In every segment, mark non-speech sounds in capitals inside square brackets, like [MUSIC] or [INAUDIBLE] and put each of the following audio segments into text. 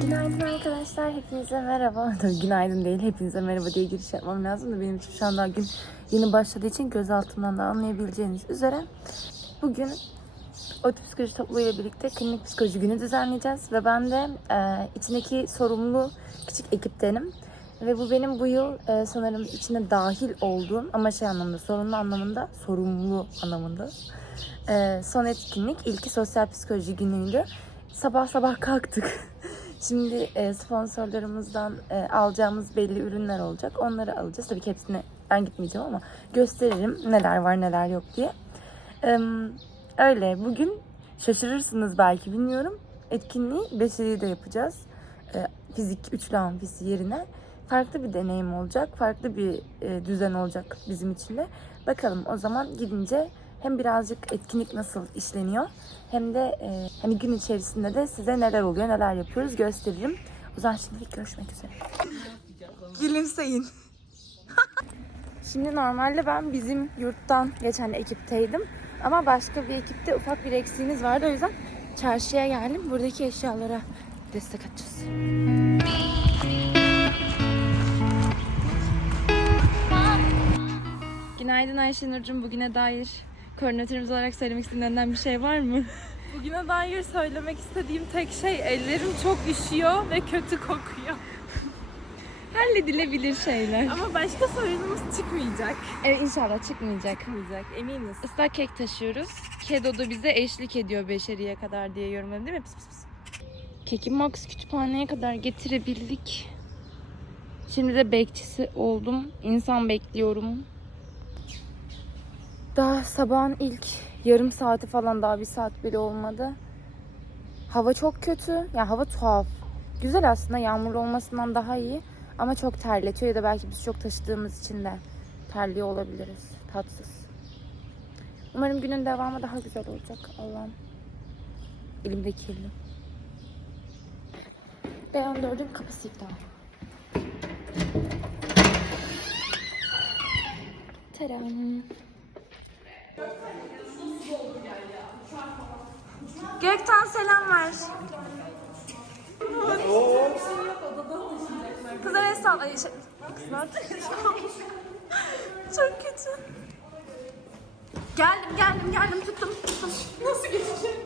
Günaydın arkadaşlar, hepinize merhaba. [LAUGHS] Tabii günaydın değil, hepinize merhaba diye giriş yapmam lazım da benim için şu anda gün yeni başladığı için gözaltımdan da anlayabileceğiniz üzere bugün otopsikoloji topluluğuyla birlikte klinik psikoloji günü düzenleyeceğiz ve ben de e, içindeki sorumlu küçük ekiptenim. Ve bu benim bu yıl e, sanırım içine dahil olduğum ama şey anlamında, sorumlu anlamında, sorumlu anlamında e, son etkinlik ilki sosyal psikoloji günüydü. Sabah sabah kalktık. [LAUGHS] Şimdi e, sponsorlarımızdan e, alacağımız belli ürünler olacak. Onları alacağız. Tabii ki hepsine ben gitmeyeceğim ama gösteririm neler var neler yok diye. E, öyle. Bugün şaşırırsınız belki bilmiyorum. Etkinliği Beşeri'de yapacağız. E, fizik üçlü amfisi yerine. Farklı bir deneyim olacak. Farklı bir e, düzen olacak bizim için de. Bakalım o zaman gidince hem birazcık etkinlik nasıl işleniyor hem de e, hani gün içerisinde de size neler oluyor, neler yapıyoruz gösteririm. O zaman şimdilik görüşmek üzere. Gülümseyin. [LAUGHS] Şimdi normalde ben bizim yurttan geçen ekipteydim. Ama başka bir ekipte ufak bir eksiğimiz vardı. O yüzden çarşıya geldim. Buradaki eşyalara destek atacağız. Günaydın Ayşenur'cum. Bugüne dair koordinatörümüz olarak söylemek istediğinden bir şey var mı? [LAUGHS] Bugüne dair söylemek istediğim tek şey ellerim çok üşüyor ve kötü kokuyor. Halledilebilir şeyler. Ama başka sorunumuz çıkmayacak. Evet inşallah çıkmayacak. Çıkmayacak eminiz. Islak kek taşıyoruz. Kedo da bize eşlik ediyor beşeriye kadar diye yorumladım değil mi? Pıs pıs pıs. Keki Max kütüphaneye kadar getirebildik. Şimdi de bekçisi oldum. İnsan bekliyorum. Daha sabahın ilk yarım saati falan daha bir saat bile olmadı. Hava çok kötü. Yani hava tuhaf. Güzel aslında yağmurlu olmasından daha iyi. Ama çok terletiyor ya da belki biz çok taşıdığımız için de terliyor olabiliriz. Tatsız. Umarım günün devamı daha güzel olacak. Allah'ım. Elimde kirli. B14'ün kapısı iptal. Tadam. Gökten selam ver. Kızlar el. Ay, şey- Kızlar. Çok kötü. Geldim geldim geldim tuttum tuttum. Nasıl geçeceğim?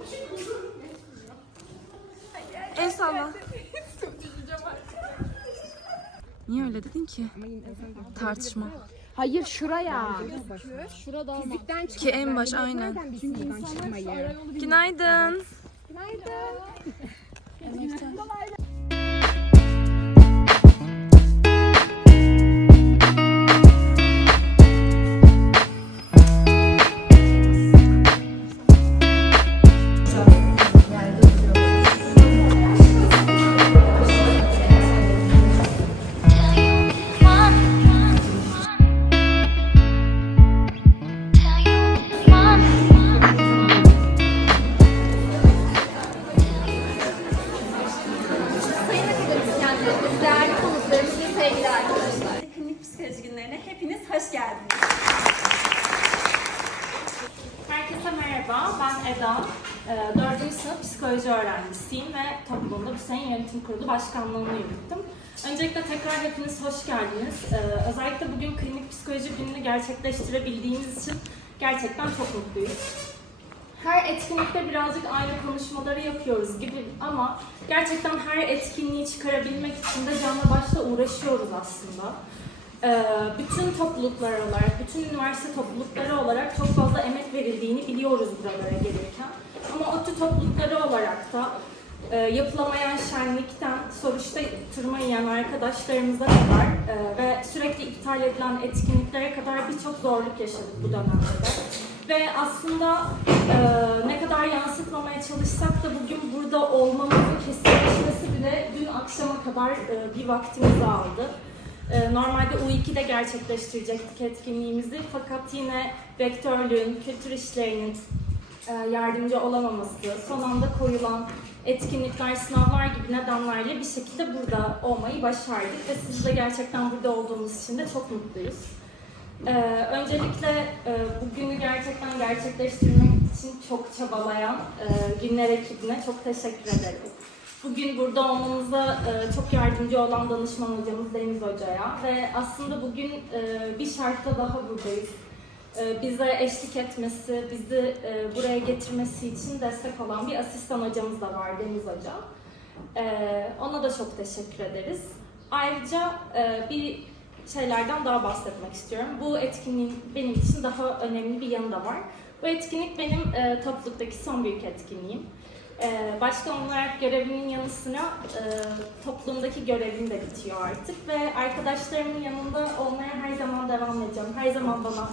El salla. Niye öyle dedin ki? Tartışma. Hayır şuraya. Şurada olmaz. Fizikten Ki en baş aynen. Bilsin buradan çıkmayı? Günaydın. Değerli hepiniz hoş geldiniz. Ee, Özellikle bugün klinik psikoloji gününü gerçekleştirebildiğimiz için gerçekten çok mutluyuz. Her etkinlikte birazcık aynı konuşmaları yapıyoruz gibi ama gerçekten her etkinliği çıkarabilmek için de canla başla uğraşıyoruz aslında. Ee, bütün topluluklar olarak, bütün üniversite toplulukları olarak çok fazla emek verildiğini biliyoruz buralara gelirken. Ama ODTÜ toplulukları olarak da e, yapılamayan şenlikten soruşturma yiyen arkadaşlarımıza kadar e, ve sürekli iptal edilen etkinliklere kadar birçok zorluk yaşadık bu dönemde de. Ve aslında e, ne kadar yansıtmamaya çalışsak da bugün burada olmamızın kesinleşmesi bile dün akşama kadar e, bir vaktimizi aldı. E, Normalde U2'de gerçekleştirecektik etkinliğimizi fakat yine rektörlüğün, kültür işlerinin e, yardımcı olamaması, son anda koyulan etkinlikler, sınavlar gibi nedenlerle bir şekilde burada olmayı başardık ve siz de gerçekten burada olduğunuz için de çok mutluyuz. Ee, öncelikle e, bugünü gerçekten gerçekleştirmek için çok çabalayan e, Günler ekibine çok teşekkür ederim. Bugün burada olmamıza e, çok yardımcı olan danışman hocamız Deniz Hoca'ya ve aslında bugün e, bir şartla daha buradayız. E, bize eşlik etmesi, bizi e, buraya getirmesi için destek olan bir asistan hocamız da var Deniz Hoca. E, ona da çok teşekkür ederiz. Ayrıca e, bir şeylerden daha bahsetmek istiyorum. Bu etkinliğin benim için daha önemli bir yanı da var. Bu etkinlik benim e, topluluktaki son büyük etkinliğim. E, başkan olarak görevimin yanı e, toplumdaki görevim de bitiyor artık ve arkadaşlarımın yanında olmaya her zaman devam edeceğim. Her zaman bana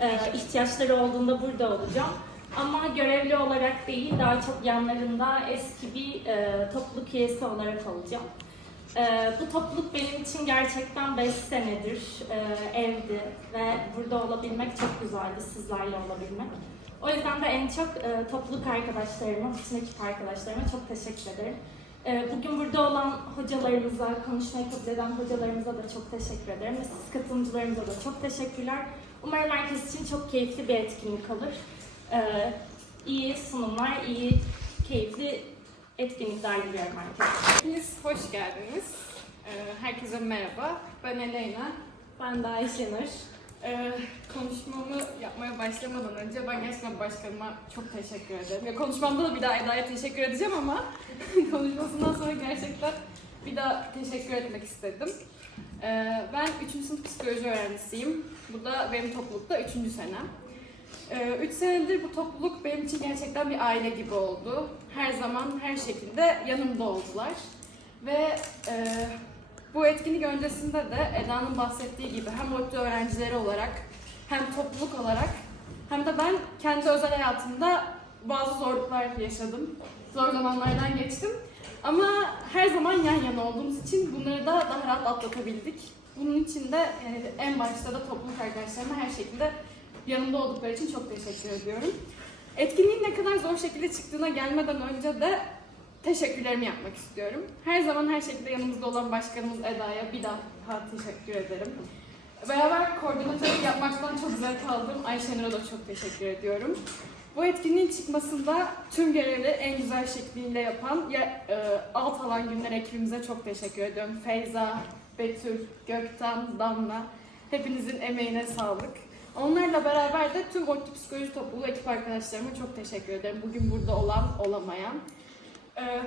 e, ihtiyaçları olduğunda burada olacağım. Ama görevli olarak değil, daha çok yanlarında eski bir e, topluluk üyesi olarak olacağım. Ee, bu topluluk benim için gerçekten 5 senedir e, evdi ve burada olabilmek çok güzeldi, sizlerle olabilmek. O yüzden de en çok e, topluluk arkadaşlarıma, bütün arkadaşlarıma çok teşekkür ederim. E, bugün burada olan hocalarımıza, konuşmayı kabul eden hocalarımıza da çok teşekkür ederim. Siz katılımcılarımıza da çok teşekkürler. Umarım herkes için çok keyifli bir etkinlik olur. E, iyi sunumlar, iyi, keyifli etkinlikler diliyorum herkese. Hepiniz hoş geldiniz. Ee, Herkese merhaba. Ben Elena. Ben de Ayşenur. Ee, Konuşmamı yapmaya başlamadan önce ben gerçekten başkanıma çok teşekkür ederim. Ya konuşmamda da bir daha Eda'ya teşekkür edeceğim ama [LAUGHS] konuşmasından sonra gerçekten bir daha teşekkür etmek istedim. Ee, Ben 3. sınıf psikoloji öğrencisiyim. Bu da benim toplulukta 3. senem. 3 senedir bu topluluk benim için gerçekten bir aile gibi oldu. Her zaman her şekilde yanımda oldular. Ve e, bu etkinlik öncesinde de Eda'nın bahsettiği gibi hem ODTÜ öğrencileri olarak hem topluluk olarak hem de ben kendi özel hayatımda bazı zorluklar yaşadım. Zor zamanlardan geçtim. Ama her zaman yan yana olduğumuz için bunları da daha rahat atlatabildik. Bunun için de yani en başta da topluluk arkadaşlarıma her şekilde yanımda oldukları için çok teşekkür ediyorum. Etkinliğin ne kadar zor şekilde çıktığına gelmeden önce de teşekkürlerimi yapmak istiyorum. Her zaman her şekilde yanımızda olan başkanımız Eda'ya bir daha teşekkür ederim. Beraber koordinatörlük yapmaktan çok zevk aldım. Ayşenur'a da çok teşekkür ediyorum. Bu etkinliğin çıkmasında tüm görevleri en güzel şekliyle yapan ya, e, alt alan günler ekibimize çok teşekkür ediyorum. Feyza, Betül, Gökten, Damla. Hepinizin emeğine sağlık. Onlarla beraber de tüm ODTÜ Psikoloji Topluluğu ekip arkadaşlarıma çok teşekkür ederim. Bugün burada olan, olamayan. Ee,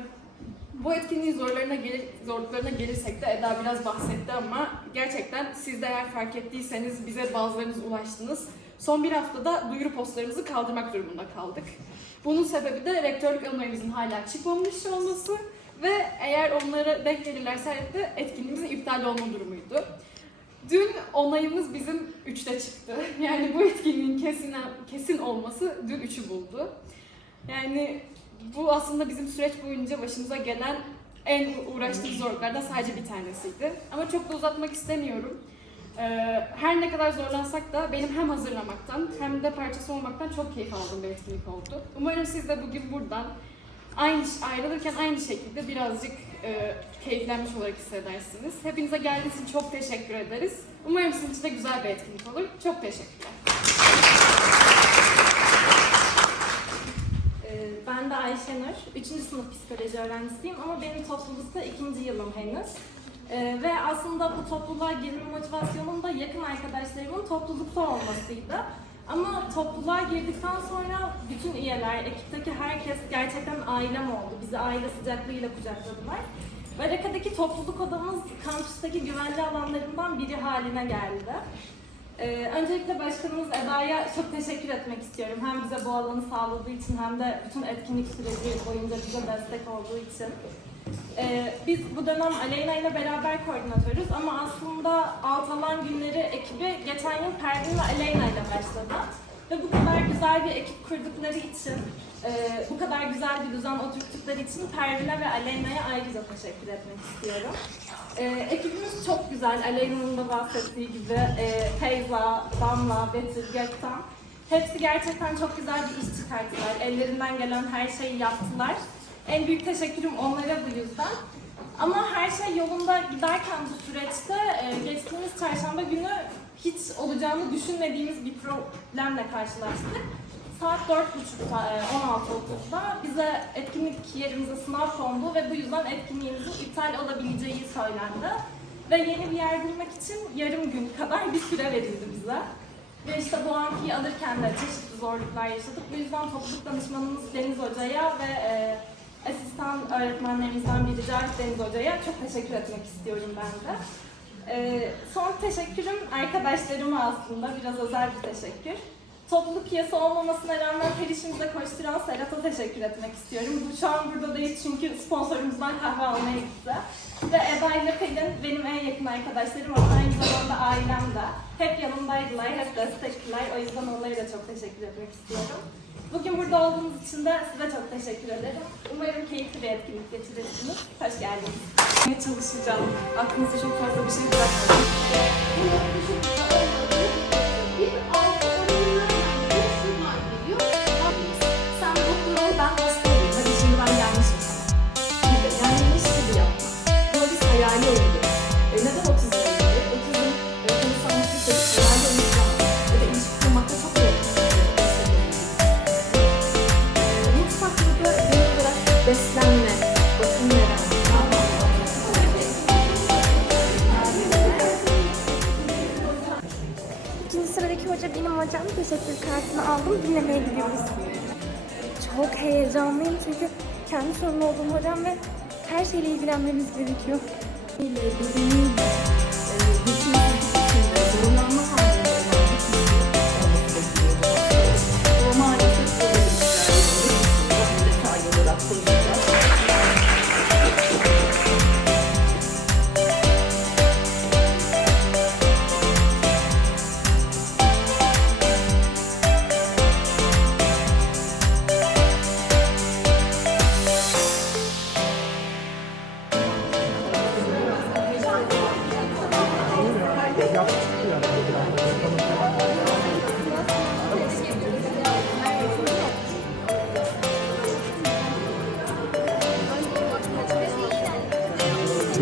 bu etkinliğin zorlarına gelir, zorluklarına gelirsek de Eda biraz bahsetti ama gerçekten siz de eğer fark ettiyseniz bize bazılarınız ulaştınız. Son bir haftada duyuru postlarımızı kaldırmak durumunda kaldık. Bunun sebebi de rektörlük onayımızın hala çıkmamış olması ve eğer onlara denk gelirlerse de etkinliğimizin iptal olma durumuydu. Dün onayımız bizim 3'te çıktı. [LAUGHS] Yani bu etkinliğin kesin, kesin olması dün 3'ü buldu. Yani bu aslında bizim süreç boyunca başımıza gelen en uğraştığımız zorluklardan sadece bir tanesiydi. Ama çok da uzatmak istemiyorum. Ee, her ne kadar zorlansak da benim hem hazırlamaktan hem de parçası olmaktan çok keyif aldığım bir etkinlik oldu. Umarım siz de bugün buradan aynı ayrılırken aynı şekilde birazcık e, keyiflenmiş olarak hissedersiniz. Hepinize geldiğiniz için çok teşekkür ederiz. Umarım sizin için de güzel bir etkinlik olur. Çok teşekkürler. Ee, Ben de Ayşenur. 3. sınıf psikoloji öğrencisiyim ama benim toplulukta ikinci yılım henüz. Ee, ve aslında bu topluluğa girme motivasyonum da yakın arkadaşlarımın toplulukta olmasıydı. Ama topluluğa girdikten sonra bütün üyeler, ekipteki herkes gerçekten ailem oldu. Bizi aile sıcaklığıyla kucakladılar. Ve Reka'daki topluluk odamız kampüsteki güvenli alanlarından biri haline geldi. Ee, öncelikle başkanımız Eda'ya çok teşekkür etmek istiyorum. Hem bize bu alanı sağladığı için hem de bütün etkinlik süreci boyunca bize destek olduğu için. Ee, biz bu dönem Aleyna ile beraber koordinatörüz ama aslında alt alan günleri ekibi geçen yıl Pervin ve Aleyna ile başladı. Ve bu kadar güzel bir ekip kurdukları için, e, bu kadar güzel bir düzen oturttukları için Pervin'e ve Aleyna'ya ayrıca teşekkür etmek istiyorum. E, ekibimiz çok güzel. Aleyna'nın da bahsettiği gibi e, Feyza, Damla, Betül, Gökten. Hepsi gerçekten çok güzel bir iş çıkarttılar. Ellerinden gelen her şeyi yaptılar. En büyük teşekkürüm onlara bu yüzden. Ama her şey yolunda giderken bu süreçte e, geçtiğimiz çarşamba günü hiç olacağını düşünmediğimiz bir problemle karşılaştık. saat 4.30'da, e, 16.30'da bize etkinlik yerimize sınav kondu ve bu yüzden etkinliğimizin iptal olabileceği söylendi. Ve yeni bir yer bulmak için yarım gün kadar bir süre verildi bize. Ve işte bu amfiyi alırken de çeşitli zorluklar yaşadık. Bu yüzden topluluk danışmanımız Deniz Hoca'ya ve e, asistan öğretmenlerimizden biri Cahit Deniz Hoca'ya çok teşekkür etmek istiyorum ben de. E, son teşekkürüm arkadaşlarıma aslında biraz özel bir teşekkür. Topluluk üyesi olmamasına rağmen her işimize koşturan Serhat'a teşekkür etmek istiyorum. Bu şu an burada değil çünkü sponsorumuzdan kahve almaya gitti. Ve Eda ile Pelin benim en yakın arkadaşlarım ama aynı zamanda ailem de. Hep yanımdaydılar, hep destektiler. O yüzden onlara da çok teşekkür etmek istiyorum. Bugün burada olduğunuz için de size çok teşekkür ederim. Umarım keyifli bir etkinlik geçirirsiniz. Hoş geldiniz. Ne çalışacağım? Aklınızda çok fazla bir şey bırakmayın. Hoca benim hocam. Teşekkür kartını aldım. Dinlemeye gidiyoruz. Çok heyecanlıyım çünkü kendi sorumlu olduğum hocam ve her şeyle ilgilenmemiz gerekiyor. Çok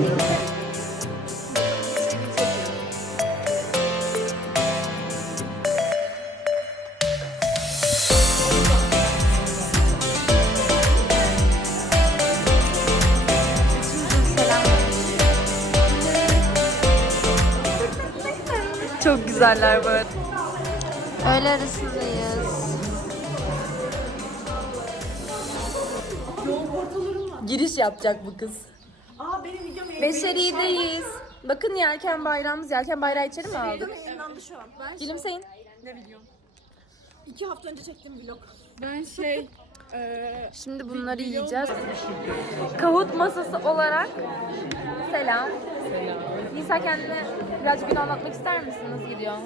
güzeller bu arada. Öğle arasındayız. Giriş yapacak bu kız. Beşeri'deyiz. Bakın yelken bayrağımız. Yelken bayrağı içeri mi aldık? yayınlandı şu an. Ben Gülümseyin. ne videom? İki hafta önce çektiğim vlog. Ben şey... eee Şimdi bunları yiyeceğiz. Kahut masası olarak selam. Selam. Nisa kendine birazcık gün anlatmak ister misin? Nasıl gidiyor?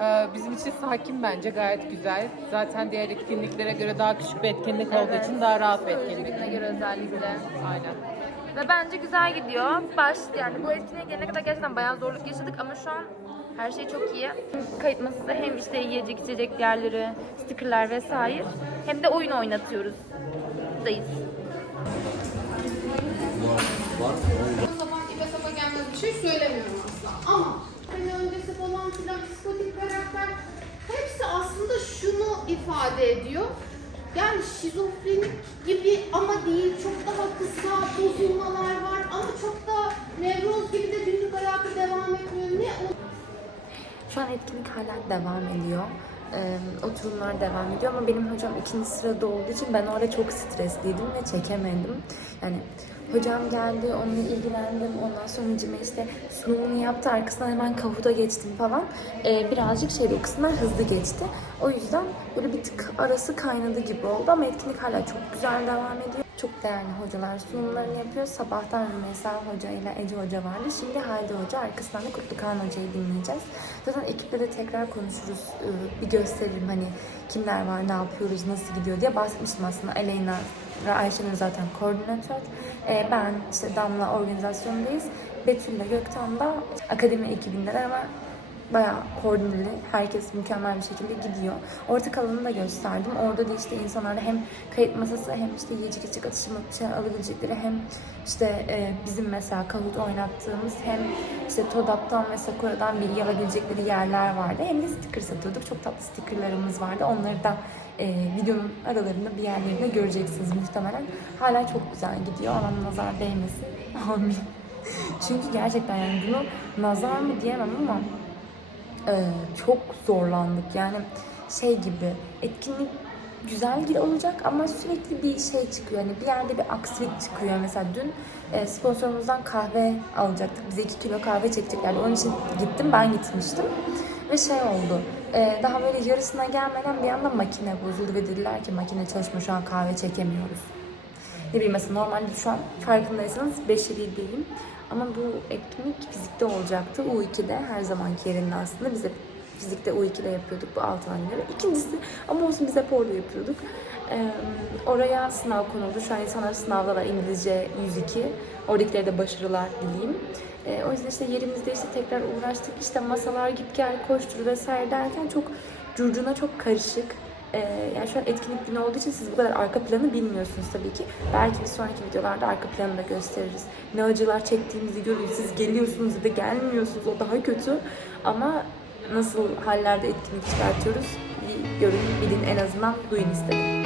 Ee, Bizim için sakin bence gayet güzel. Zaten diğer etkinliklere göre daha küçük bir etkinlik olduğu için daha rahat bir etkinlik. Gününe göre özellikle. Aynen. Ve bence güzel gidiyor. Baş yani bu etkinliğe gelene kadar gerçekten bayağı zorluk yaşadık ama şu an her şey çok iyi. Kayıt masası hem işte yiyecek içecek yerleri, stickerlar vesaire hem de oyun oynatıyoruz. Dayız. O zaman ipe sapa gelmez bir şey söylemiyorum asla. Ama hani öncesi falan filan psikotik karakter hepsi aslında şunu ifade ediyor. Yani şizofrenik gibi ama değil çok daha kısa bozulmalar var ama çok da nevroz gibi de günlük hayatı devam etmiyor. Ne Şu an etkinlik hala devam ediyor. Ee, oturumlar devam ediyor ama benim hocam ikinci sırada olduğu için ben orada çok stresliydim ve çekemedim. Yani hocam geldi, onunla ilgilendim. Ondan sonra Cime işte sunumunu yaptı. Arkasından hemen kahuta geçtim falan. Ee, birazcık şeydi, o kısımlar hızlı geçti. O yüzden böyle bir tık arası kaynadı gibi oldu ama etkinlik hala çok güzel devam ediyor. Çok değerli hocalar sunumlarını yapıyor. Sabahtan Mesela Hoca ile Ece Hoca vardı. Şimdi Haydi Hoca, arkasından da Kutlu Kaan Hoca'yı dinleyeceğiz. Zaten ekiple de tekrar konuşuruz. Ee, Bir gösteririm hani kimler var, ne yapıyoruz, nasıl gidiyor diye bahsetmiştim aslında. Aleyna Ayşenur zaten koordinatör. Ee, Ben, işte Damla organizasyondayız. Betül ile Gökten da akademi ekibindeler ama bayağı koordineli. Herkes mükemmel bir şekilde gidiyor. Ortak alanını da gösterdim. Orada da işte insanlar hem kayıt masası hem işte yiyecek içecek atıştırma şey alabilecekleri hem işte e, bizim mesela Kahoot oynattığımız hem işte Todap'tan ve Sakura'dan bilgi alabilecekleri yerler vardı. Hem de sticker satıyorduk. Çok tatlı stickerlarımız vardı. Onları da e, videonun aralarında bir yerlerinde göreceksiniz muhtemelen. Hala çok güzel gidiyor. Aman nazar değmesin. [LAUGHS] Amin. Çünkü gerçekten yani bunu nazar mı diyemem ama e, çok zorlandık. Yani şey gibi etkinlik güzel gibi olacak ama sürekli bir şey çıkıyor. Yani bir yerde bir aksilik çıkıyor. Mesela dün e, sponsorumuzdan kahve alacaktık. Bize 2 kilo kahve çekeceklerdi. Onun için gittim. Ben gitmiştim. Ve şey oldu. e, daha böyle yarısına gelmeden bir anda makine bozuldu ve dediler ki makine çalışmıyor şu an kahve çekemiyoruz. Ne bileyim mesela normalde şu an farkındaysanız beşerideyim. Ama bu etkinlik fizikte olacaktı. U2'de her zamanki yerinde aslında. Biz hep fizikte U2'de yapıyorduk bu 6 ayları. İkincisi ama olsun biz hep orada yapıyorduk. Ee, oraya sınav konuldu. Şu an insanlar sınavdalar İngilizce 102. Oradakileri de başarılar dileyim. Ee, o yüzden işte yerimizde işte tekrar uğraştık. İşte masalar git gel koştur vesaire derken çok curcuna çok karışık. Ee, yani şu an etkinlik günü olduğu için siz bu kadar arka planı bilmiyorsunuz tabii ki. Belki bir sonraki videolarda arka planı da gösteririz. Ne acılar çektiğimizi görün. Siz geliyorsunuz ya da gelmiyorsunuz. O daha kötü. Ama nasıl hallerde etkinlik çıkartıyoruz bir görün, bilin en azından duyun istedim.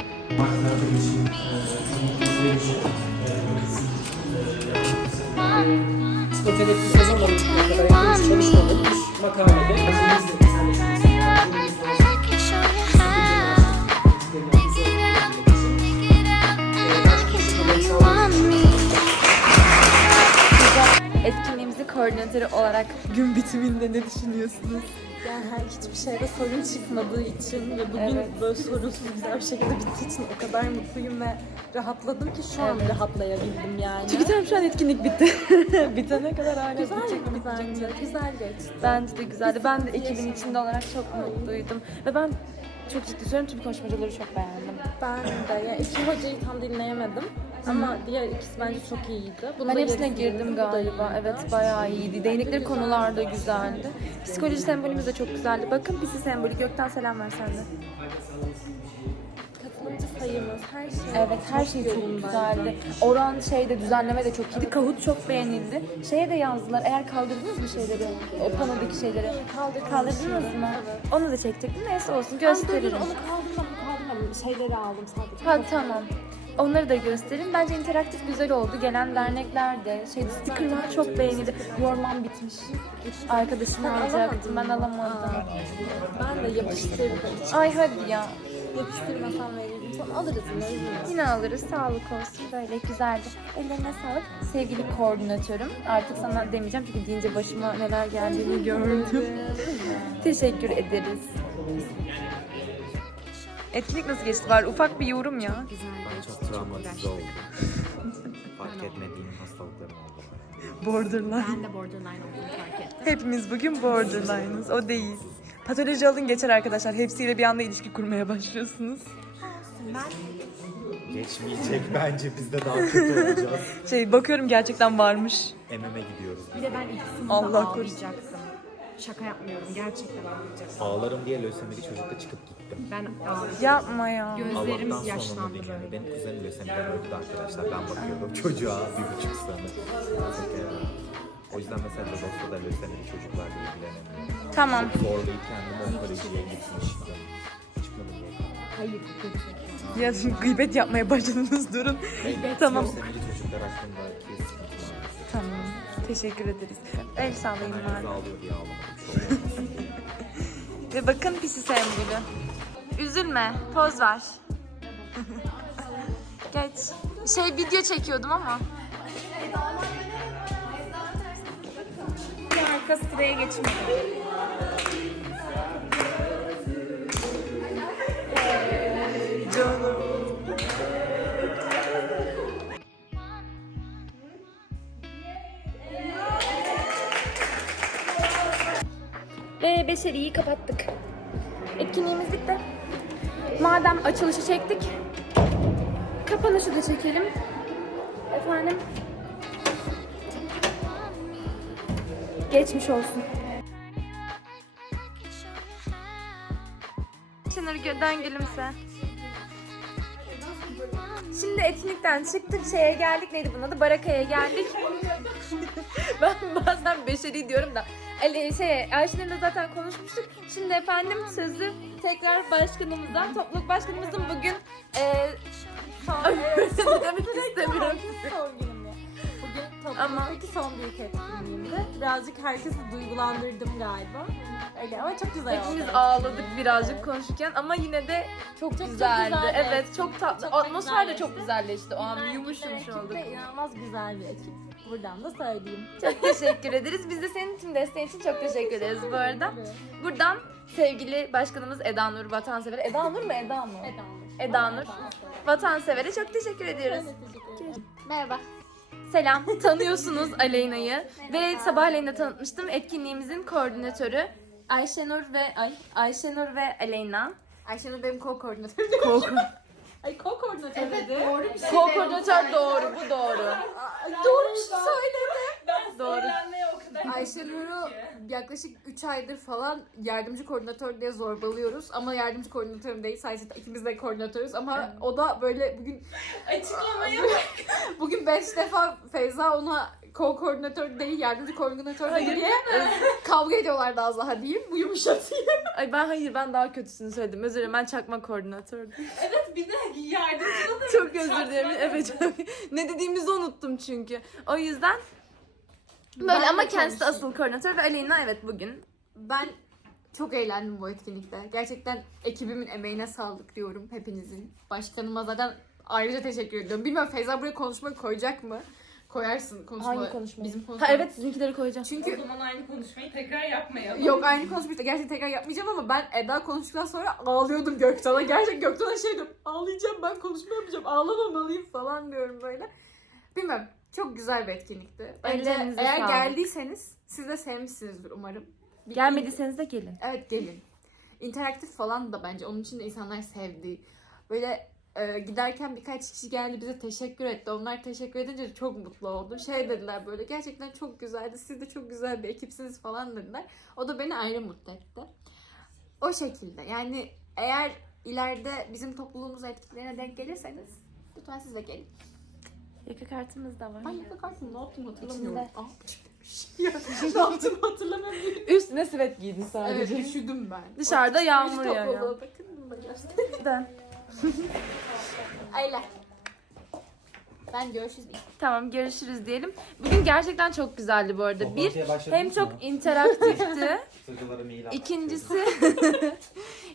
Psikoterapik kazanmadık ne kadar hepimiz çalışmadık. Makalede koordinatörü olarak gün bitiminde ne düşünüyorsunuz? Yani her hiçbir şeyde sorun çıkmadığı için ve bugün Evet. böyle sorunsuz güzel bir şekilde bittiği için o kadar mutluyum ve rahatladım ki şu an Evet. rahatlayabildim yani. Çünkü tam şu an etkinlik bitti. [LAUGHS] Bitene kadar hala güzel bitecek mi, bitecek mi? bence? Güzel geçti. Bence de güzeldi. Ben de ekibin içinde olarak çok mutluydum. Ve ben çok ciddi söylüyorum tüm konuşmacıları çok beğendim. Ben de yani iki hocayı tam dinleyemedim. Ama diğer ikisi bence çok iyiydi. Bunu Ben da hepsine girdim galiba. Evet bayağı iyiydi. Değinikleri konular da güzeldi. Psikoloji sembolümüz de çok güzeldi. Bakın pisi sembolü. Gökten selam ver sen de. Katılımcı sayımız, her şey. Evet her şey çok güzeldi. Oran şeyde düzenleme de çok iyiydi. Kahoot çok beğenildi. Şeye de yazdılar. Eğer kaldırdınız mı şeyleri? O panodaki şeyleri. Kaldırdım. Kaldırdınız mı? Evet. Onu da çekecektim. Neyse olsun gösteririm. onu kaldırmadım, kaldırmadım. Şeyleri aldım sadece. Ha tamam. Onları da gösterin. Bence interaktif güzel oldu. Gelen dernekler de, şey stickerlar çok beğenildi. Yorman bitmiş. Arkadaşım alacaktım. Ben alamadım. Ben de yapıştırdım. Ay hadi ya. Yapıştırmasam verirdim. Sonra alırız yine. Yine alırız. Sağlık olsun. Böyle güzeldi. Ellerine sağlık. Sevgili koordinatörüm. Artık sana demeyeceğim çünkü deyince başıma neler geldiğini gördüm. [LAUGHS] Teşekkür ederiz. Etkinlik nasıl geçti? Var ufak bir yorum ya. Çok travmatize oldum. Fark etmediğim hastalıklarım oldu. Borderline. Ben de borderline olduğumu fark ettim. Hepimiz bugün borderline'ız. O değil. Patoloji alın geçer arkadaşlar. Hepsiyle bir anda ilişki kurmaya başlıyorsunuz. Geçmeyecek bence biz de daha kötü olacağız. [LAUGHS] Şey bakıyorum gerçekten varmış. MM'e gidiyoruz. Bir de ben ilk sınıfta Allah korusun. ağlayacaktım. Şaka yapmıyorum. Gerçekten ağlayacaktım. Ağlarım diye lösemili çocukla çıkıp gittim. Ben ağlayacaktım. Yapma ya. Gözlerimiz Allah'tan yaşlandı yani. böyle. Benim kuzenim lösemiden öldü arkadaşlar. Ben bakıyordum çocuğa bir buçuk sene. O yüzden mesela Rodos'ta da lösemili çocuklarla ilgilenemiyorum. Tamam. Çok zorlayıp kendimi onkolojiye gitmiştim. Çıkmadım diye. Hayır. Ya gıybet yapmaya başladınız durun. Tamam. Çocuklar sıkıntı var. Tamam. Teşekkür ederiz. El sallayın bari. diye olmaz. [LAUGHS] Ve bakın pisi sembolü. Üzülme. Poz ver. [LAUGHS] Geç. Şey video çekiyordum ama. Bir arka sıraya geçmedim. Ve beşeriyi kapattık. Etkinliğimiz bitti. Madem açılışı çektik, kapanışı da çekelim. Efendim? Geçmiş olsun. Ayşenur göden gülümse. Şimdi etkinlikten çıktık şeye geldik neydi bunun adı Baraka'ya geldik. [LAUGHS] ben bazen beşeri diyorum da. Ali şey Ayşenur'la zaten konuşmuştuk. Şimdi efendim sözü tekrar başkanımızdan, topluluk başkanımızın bugün eee son demek istemiyorum. Son günümde. Bugün son büyük etkinliğimdi. Birazcık herkesi duygulandırdım galiba. Öyle ama çok güzel oldu. Hepimiz ağladık birazcık konuşurken ama yine de çok, çok güzeldi. güzeldi. Evet çok tatlı. Çok da Atmosfer de çok güzelleşti. O an Güzel, yumuş güzel yumuş ekip olduk. de inanılmaz güzel bir ekip. Buradan da söyleyeyim. Çok teşekkür ederiz. Biz de senin tüm desteğin için çok teşekkür ederiz bu arada. Buradan sevgili başkanımız Eda Nur Vatansever. Eda Nur mu Eda mı? Eda Nur. Eda Nur. Vatansever'e çok teşekkür ediyoruz. Merhaba. Selam. [LAUGHS] Tanıyorsunuz Aleyna'yı. Ve sabahleyin de tanıtmıştım. Etkinliğimizin koordinatörü Ayşenur ve ay Ayşenur ve Aleyna. Ayşenur benim ko-koordinatörüm. Ay ko-koordinatör Evet dedi. doğru bir şey. Co-koordinatör doğru, bu doğru. Doğru bir şey söyledi. Doğru. Ayşenur'u yaklaşık 3 aydır falan yardımcı koordinatör diye zorbalıyoruz. Ama yardımcı koordinatörüm değil sadece ikimiz de koordinatörüz. Ama o da böyle bugün açıklamayı [LAUGHS] bugün 5 defa Feyza ona ko-koordinatör değil yardımcı koordinatör diye kavga ediyorlardı az daha diyeyim. Bu yumuşatayım. [LAUGHS] Ay ben hayır ben daha kötüsünü söyledim. Özür dilerim ben çakma koordinatördüm. Bir de yardımcı da Çok özür dilerim. Evet. ne dediğimizi unuttum çünkü. O yüzden böyle Ben ama kendisi asıl koordinatör ve Aleyna evet bugün. Ben çok eğlendim bu etkinlikte. Gerçekten ekibimin emeğine sağlık diyorum hepinizin. Başkanıma zaten ayrıca teşekkür ediyorum. Bilmiyorum Feyza buraya konuşmayı koyacak mı? Koyarsın konuşma. Hangi konuşma? Bizim Ha konuşma. evet sizinkileri koyacağım. Çünkü o zaman aynı konuşmayı tekrar yapmayalım. Yok aynı konuşmayı da gerçekten tekrar yapmayacağım ama ben Eda konuştuktan sonra ağlıyordum Gökçen'e. Gerçekten Gökçen'e şey diyorum. Ağlayacağım ben konuşma yapacağım. Ağlamamalıyım falan diyorum böyle. Bilmiyorum. Çok güzel bir etkinlikti. Bence Ellerinize eğer sağlık. geldiyseniz siz de sevmişsinizdir umarım. Bir- Gelmediyseniz de gelin. Evet gelin. İnteraktif falan da bence onun için de insanlar sevdi. Böyle e, giderken birkaç kişi geldi bize teşekkür etti. Onlar teşekkür edince çok mutlu oldum. Şey dediler böyle gerçekten çok güzeldi. Siz de çok güzel bir ekipsiniz falan dediler. O da beni ayrı mutlu etti. O şekilde yani eğer ileride bizim topluluğumuz etkilerine denk gelirseniz lütfen siz de gelin. Yaka kartımız da var. Ben yaka kartım ne yaptım hatırlamıyorum. İçinde. Ya, [LAUGHS] ne yaptım hatırlamıyorum. Üstüne sivet giydin Evet sadece. üşüdüm ben. Dışarıda O yağmur yağıyor. Bakın bunu da göstereyim. [LAUGHS] Öyle. Ben görüşürüz. Tamam görüşürüz diyelim. Bugün gerçekten çok güzeldi bu arada. Bir Toplantıya başladınız hem mı? çok interaktifti. [LAUGHS] Sırcılara mail atmak İkincisi [LAUGHS]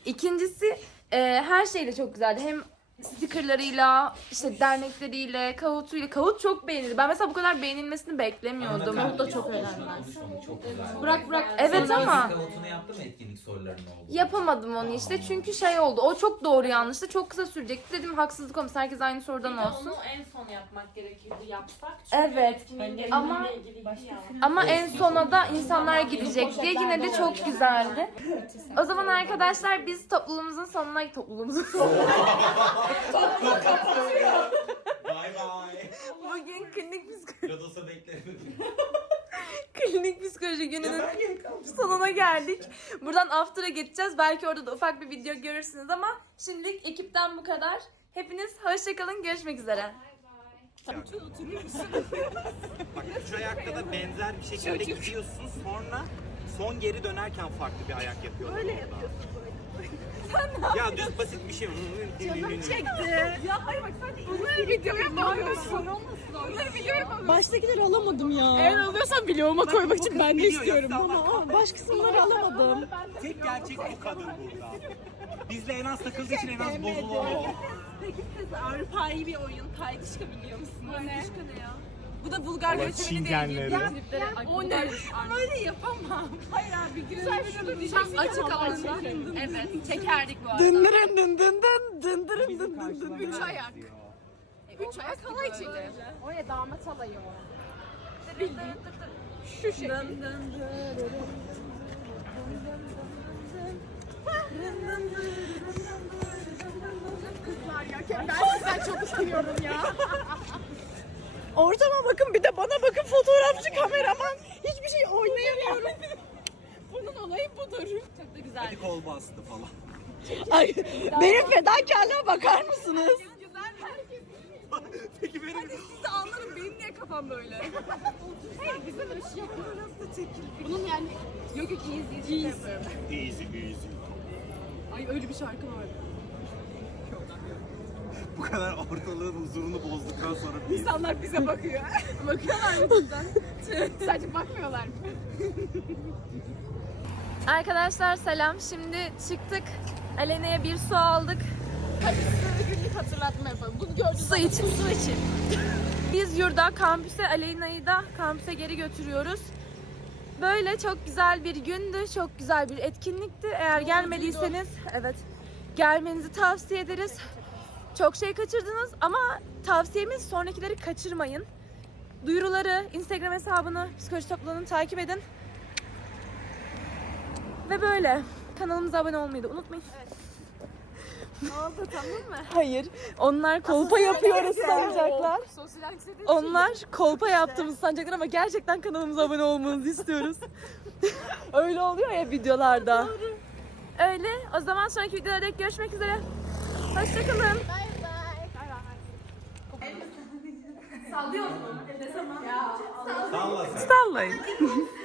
ikincisi e, her şeyle çok güzeldi. Hem stickerlarıyla, işte dernekleriyle, kavutuyla. Kavut çok beğenildi. Ben mesela bu kadar beğenilmesini beklemiyordum. Kavut da çok önemli. Çok. Bırak bırak. Evet Sonra ama kavutunu yaptı mı etkinlik sorularının oldu? yapamadım onu işte. Çünkü şey oldu. O çok doğru yanlıştı. Çok kısa sürecekti. Dedim haksızlık olmasın. Herkes aynı sorudan olsun. Onu en son yapmak gerekirdi yapsak. Evet. Etkinliğin Ama- ilgili. Ama en sona da insanlar gidecek diye yine de çok güzeldi. O zaman arkadaşlar biz topluluğumuzun sonuna topluluğumuzun sonuna [LAUGHS] Bye bye. bugün klinik psikoloji Lodosa beklerim. [LAUGHS] klinik psikoloji gününün sonuna geldik. Buradan after'a geçeceğiz. Belki orada da ufak bir video görürsünüz ama şimdilik ekipten bu kadar. Hepiniz hoşçakalın. Görüşmek üzere. Bak üç ayakta da benzer bir şekilde gidiyorsun sonra son geri dönerken farklı bir ayak yapıyorlar. Böyle yapıyorsun Ya düz basit bir şey. Canım çekti. Baştakileri alamadım ya. Eğer alıyorsan bloğuma koymak için ben de istiyorum ama baş kısımları alamadım. Tek gerçek bu kadın burada. [LAUGHS] Bizle en az takıldığı için en az bozuluyor. Avrupa'yı bir oyun. Kaykışka biliyor musun? O ne? ne ya? Bu da Bulgar Allah göçmeni değil. çingenleri. Ya, o ne? Böyle yapamam. Hayır abi güzel şunu diyeceksin. Açık alanda. Evet. Çekerdik bu arada. Dındırın dın dın dın dındırın dın dın dın. Üç ayak. Üç ayak halay çekilir. O ne damat alayı o. Şu şekil. Ben sizden çok istiyorum ya. Ortama bakın bir de bana bakın fotoğrafçı kameraman. Hiçbir şey oynayamıyorum. [LAUGHS] Bunun olayı budur. Çok da güzel. Hadi kol bastı falan. Ay, benim fedakarlığa bakar mısınız? [LAUGHS] Peki benim Siz de anlarım benim niye kafam böyle? [LAUGHS] Hayır güzel bir şey çekil. Bunun yani yok yok iyiyiz iyiyiz. iyiyiz. easy easy. Ay öyle bir şarkı var. Bu kadar ortalığın huzurunu bozduktan sonra biz İnsanlar bize bakıyor. [LAUGHS] Bakıyorlar mı sizden? [LAUGHS] Sadece bakmıyorlar mı? Arkadaşlar selam. Şimdi çıktık. Aleyna'ya bir su aldık. Hadi size bir günlük hatırlatma yapalım. Bunu gördünüz. Su için, su için. [LAUGHS] Biz yurda kampüse Aleyna'yı da kampüse geri götürüyoruz. Böyle çok güzel bir gündü, çok güzel bir etkinlikti. Eğer gelmediyseniz, evet, gelmenizi tavsiye ederiz. Çok şey kaçırdınız ama tavsiyemiz sonrakileri kaçırmayın. Duyuruları, Instagram hesabını, Psikoloji Topluluğu'nu takip edin. Ve böyle. Kanalımıza abone olmayı da unutmayın. Ne oldu tamam mı? [LAUGHS] Hayır. Onlar kolpa yapıyoruz sanacaklar. Sosyal anksiyete Onlar kolpa yaptığımızı sanacaklar ama gerçekten kanalımıza abone olmanızı istiyoruz. [LAUGHS] Öyle oluyor ya videolarda. Öyle. O zaman sonraki videolarda görüşmek üzere. Hoşçakalın. sallasın. Sallayın. [LAUGHS] [LAUGHS]